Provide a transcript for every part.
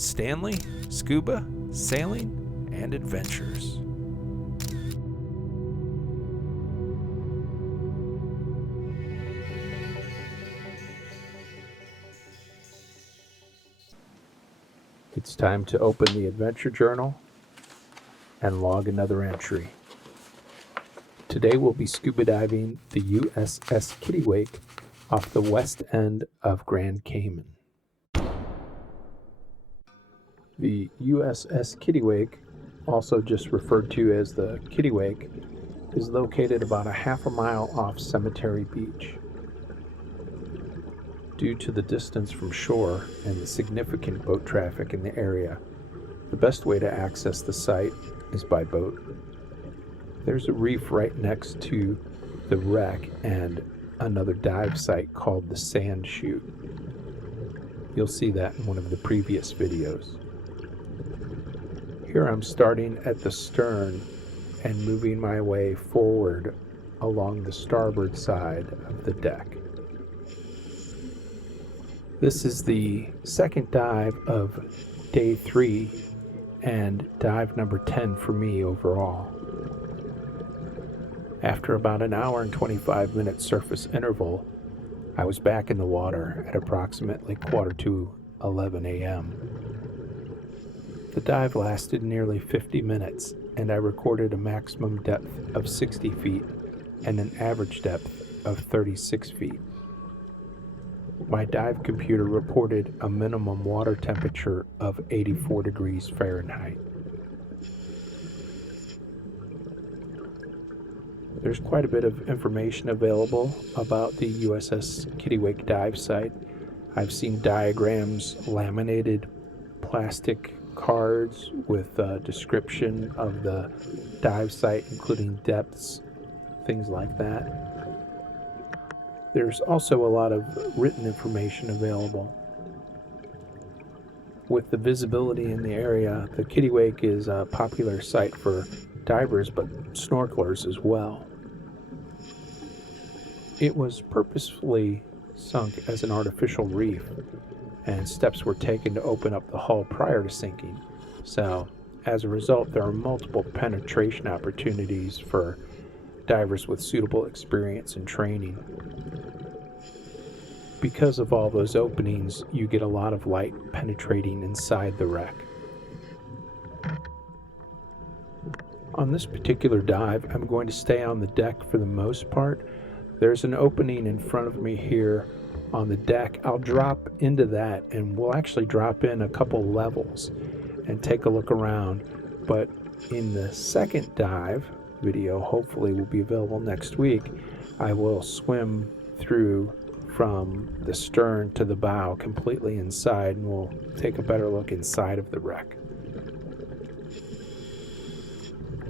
Stanley, Scuba, Sailing, and Adventures. It's time to open the adventure journal and log another entry. Today we'll be scuba diving the USS Kittiwake off the west end of Grand Cayman. The USS Kittiwake, also just referred to as the Kittiwake, is located about a half a mile off Cemetery Beach. Due to the distance from shore and the significant boat traffic in the area, the best way to access the site is by boat. There's a reef right next to the wreck and another dive site called the Sand Chute. You'll see that in one of the previous videos. Here I'm starting at the stern and moving my way forward along the starboard side of the deck. This is the second dive of day 3 and dive number 10 for me overall. After about an hour and 25 minute surface interval, I was back in the water at approximately 11:45 a.m. The dive lasted nearly 50 minutes, and I recorded a maximum depth of 60 feet and an average depth of 36 feet. My dive computer reported a minimum water temperature of 84 degrees Fahrenheit. There's quite a bit of information available about the USS Kittiwake dive site. I've seen diagrams, laminated plastic cards with a description of the dive site, including depths, things like that. There's also a lot of written information available. With the visibility in the area, the Kittiwake is a popular site for divers, but snorkelers as well. It was purposefully sunk as an artificial reef, and steps were taken to open up the hull prior to sinking. So, as a result, there are multiple penetration opportunities for divers with suitable experience and training. Because of all those openings, you get a lot of light penetrating inside the wreck. On this particular dive, I'm going to stay on the deck for the most part. There's an opening in front of me here on the deck. I'll drop into that, and we'll actually drop in a couple levels and take a look around. But in the second dive video, hopefully will be available next week, I will swim through from the stern to the bow completely inside, and we'll take a better look inside of the wreck.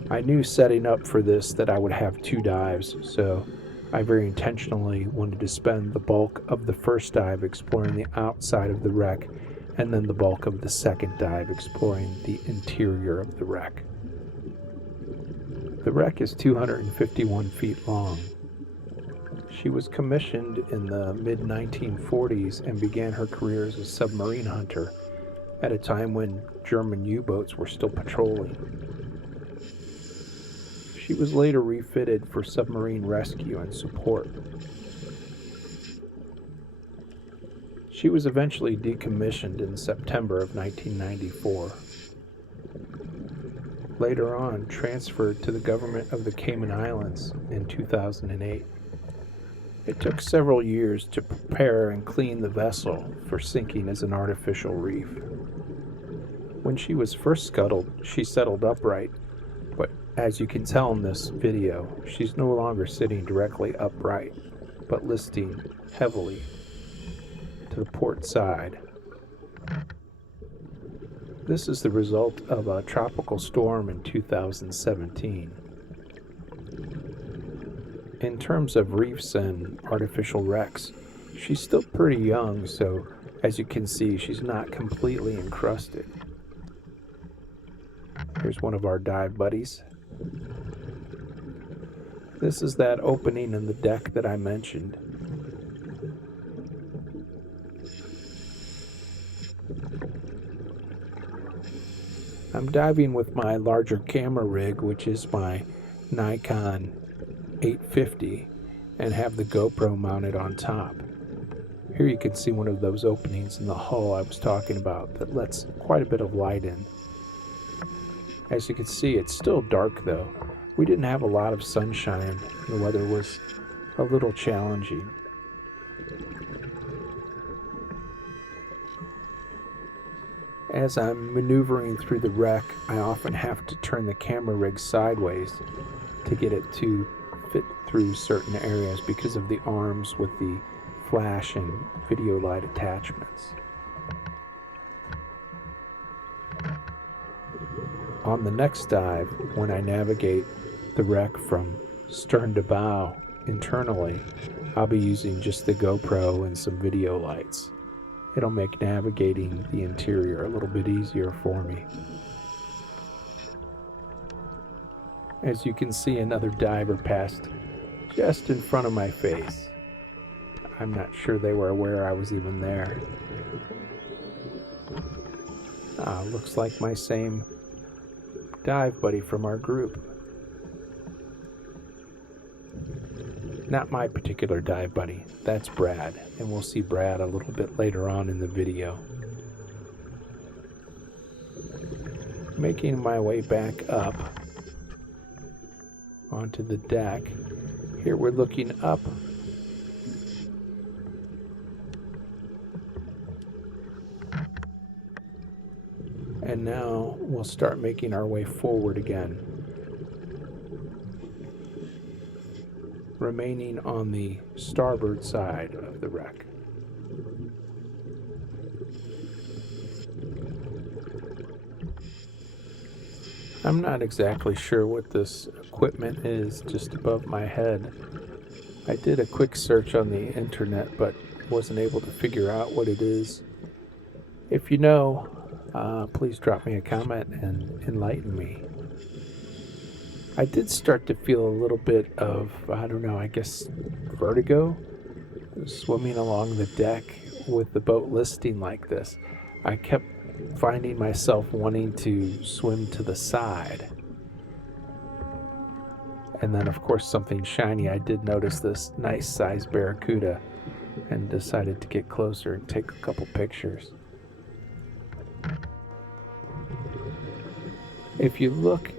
I knew setting up for this that I would have 2 dives, so I very intentionally wanted to spend the bulk of the first dive exploring the outside of the wreck, and then the bulk of the second dive exploring the interior of the wreck. The wreck is 251 feet long. She was commissioned in the mid-1940s and began her career as a submarine hunter at a time when German U-boats were still patrolling. She was later refitted for submarine rescue and support. She was eventually decommissioned in September of 1994. Later on, transferred to the government of the Cayman Islands in 2008. It took several years to prepare and clean the vessel for sinking as an artificial reef. When she was first scuttled, she settled upright, but as you can tell in this video, she's no longer sitting directly upright, but listing heavily to the port side. This is the result of a tropical storm in 2017. In terms of reefs and artificial wrecks, she's still pretty young, so as you can see, she's not completely encrusted. Here's one of our dive buddies. This is that opening in the deck that I mentioned. I'm diving with my larger camera rig, which is my Nikon 850, and have the GoPro mounted on top. Here you can see one of those openings in the hull I was talking about that lets quite a bit of light in. As you can see, it's still dark though. We didn't have a lot of sunshine. The weather was a little challenging. As I'm maneuvering through the wreck, I often have to turn the camera rig sideways to get it to fit through certain areas because of the arms with the flash and video light attachments. On the next dive, when I navigate the wreck from stern to bow internally, I'll be using just the GoPro and some video lights. It'll make navigating the interior a little bit easier for me. As you can see, another diver passed just in front of my face. I'm not sure they were aware I was even there. Looks like my same dive buddy from our group. Not my particular dive buddy, that's Brad, and we'll see Brad a little bit later on in the video. Making my way back up onto the deck. Here we're looking up. And now we'll start making our way forward again, remaining on the starboard side of the wreck. I'm not exactly sure what this equipment is just above my head. I did a quick search on the internet but wasn't able to figure out what it is. If you know, please drop me a comment and enlighten me. I did start to feel a little bit of, I guess vertigo, swimming along the deck with the boat listing like this. I kept finding myself wanting to swim to the side. And then, of course, something shiny. I did notice this nice sized barracuda and decided to get closer and take a couple pictures. If you look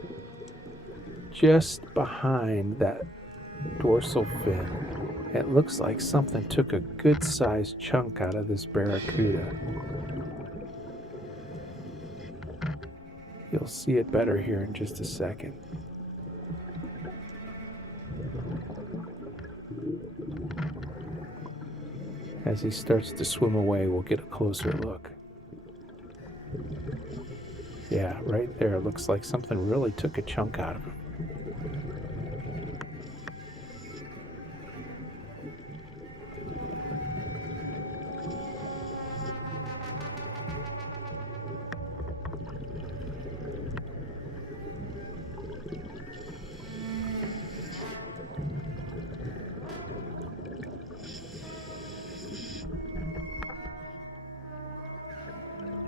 just behind that dorsal fin, it looks like something took a good sized chunk out of this barracuda. You'll see it better here in just a second. As he starts to swim away, we'll get a closer look. Yeah, right there, it looks like something really took a chunk out of him.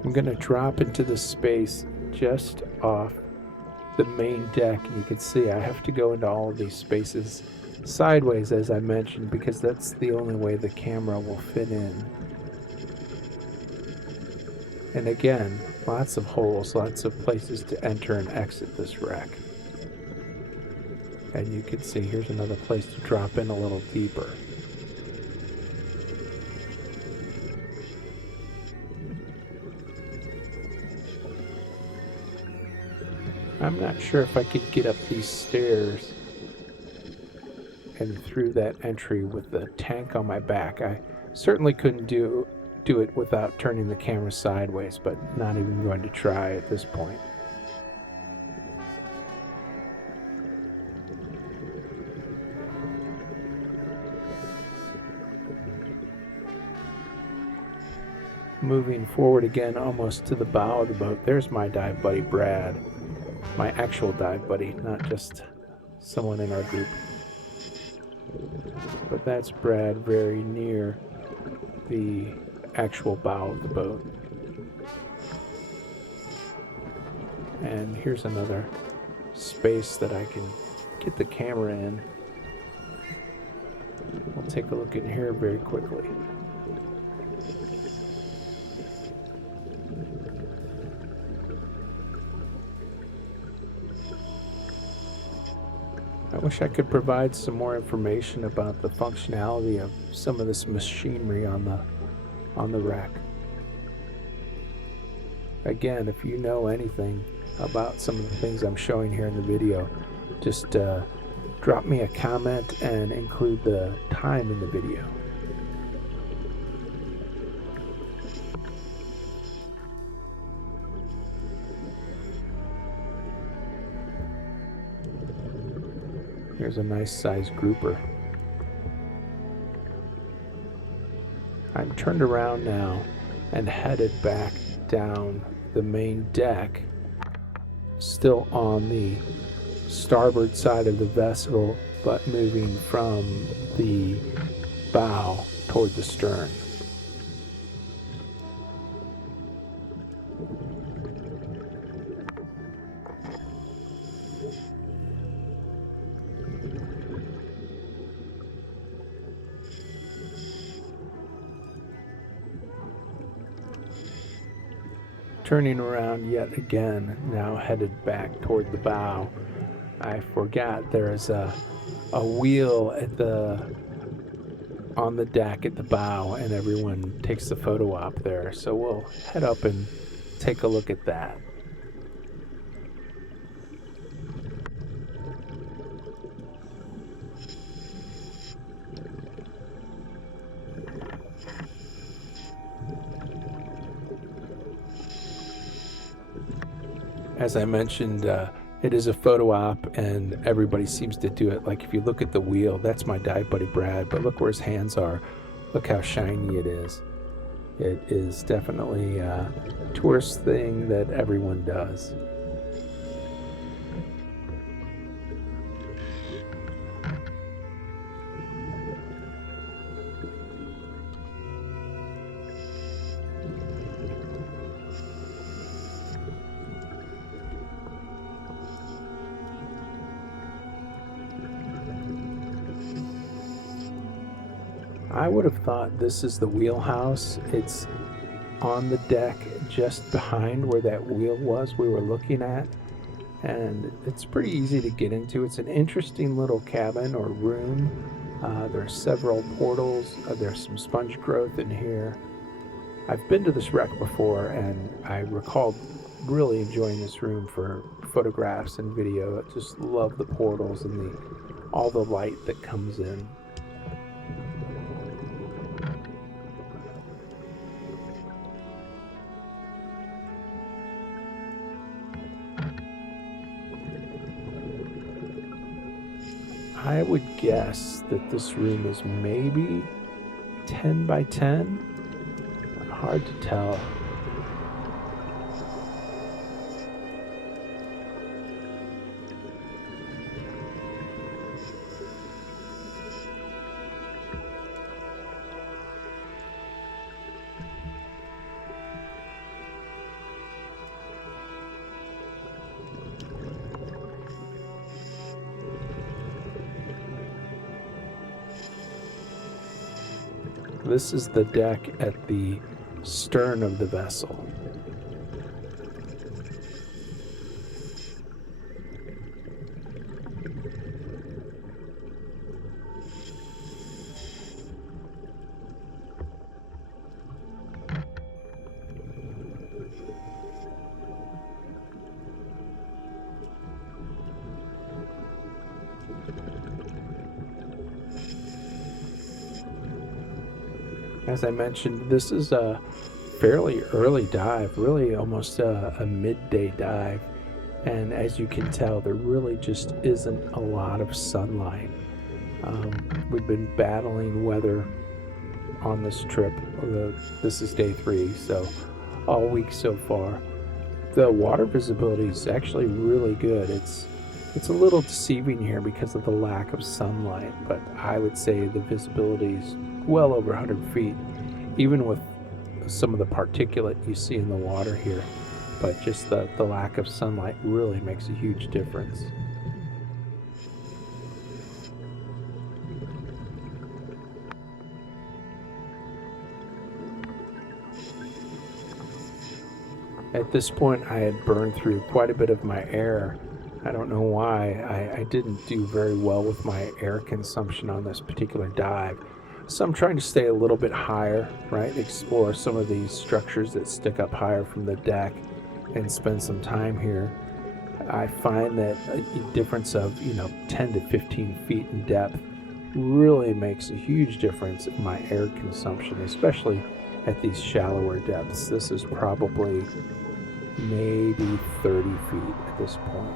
I'm going to drop into the space just off the main deck, and you can see I have to go into all of these spaces sideways, as I mentioned, because that's the only way the camera will fit in. And again, lots of holes, lots of places to enter and exit this wreck. And you can see here's another place to drop in a little deeper. I'm not sure if I could get up these stairs and through that entry with the tank on my back. I certainly couldn't do it without turning the camera sideways, but not even going to try at this point. Moving forward again, almost to the bow of the boat, there's my dive buddy Brad. My actual dive buddy, not just someone in our group. But that's Brad very near the actual bow of the boat. And here's another space that I can get the camera in. We'll take a look in here very quickly. I wish I could provide some more information about the functionality of some of this machinery on the wreck. Again, if you know anything about some of the things I'm showing here in the video, just drop me a comment and include the time in the video. Here's a nice sized grouper. I'm turned around now and headed back down the main deck, still on the starboard side of the vessel, but moving from the bow toward the stern. Turning around yet again, now headed back toward the bow. I forgot there is a wheel on the deck at the bow, and everyone takes the photo op there. So we'll head up and take a look at that. As I mentioned, it is a photo op, and everybody seems to do it. Like if you look at the wheel, that's my dive buddy Brad, but look where his hands are. Look how shiny it is. It is definitely a tourist thing that everyone does. I would have thought this is the wheelhouse. It's on the deck just behind where that wheel was we were looking at, and it's pretty easy to get into. It's an interesting little cabin or room. There are several portals. There's some sponge growth in here. I've been to this wreck before, and I recall really enjoying this room for photographs and video. I just love the portals and all the light that comes in. I would guess that this room is maybe 10 by 10. Hard to tell. This is the deck at the stern of the vessel. As I mentioned, this is a fairly early dive, really almost a midday dive. And as you can tell, there really just isn't a lot of sunlight. We've been battling weather on this trip. This is day 3, so all week so far. The water visibility is actually really good. It's a little deceiving here because of the lack of sunlight, but I would say the visibility is well over 100 feet, even with some of the particulate you see in the water here. but just the lack of sunlight really makes a huge difference. At this point, I had burned through quite a bit of my air. I don't know why. I didn't do very well with my air consumption on this particular dive. So I'm trying to stay a little bit higher, right? Explore some of these structures that stick up higher from the deck and spend some time here. I find that a difference of, 10 to 15 feet in depth really makes a huge difference in my air consumption, especially at these shallower depths. This is probably maybe 30 feet at this point.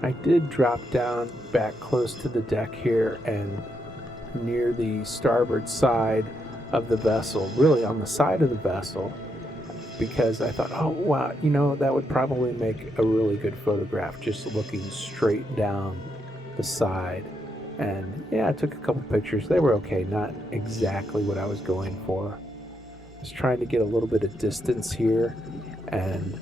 I did drop down back close to the deck here and near the starboard side of the vessel, really on the side of the vessel, because I thought, oh, wow, that would probably make a really good photograph just looking straight down the side. And yeah, I took a couple pictures. They were okay, not exactly what I was going for. I was trying to get a little bit of distance here and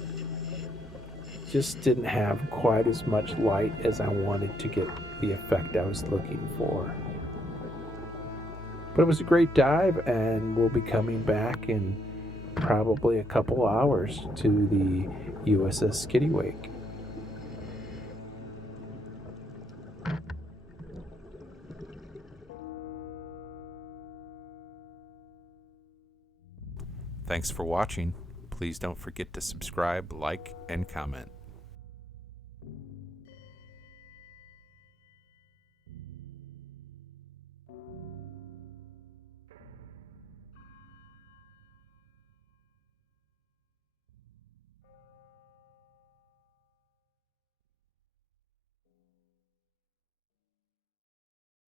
just didn't have quite as much light as I wanted to get the effect I was looking for. But it was a great dive, and we'll be coming back in probably a couple hours to the USS Kittiwake. Thanks for watching. Please don't forget to subscribe, like, and comment.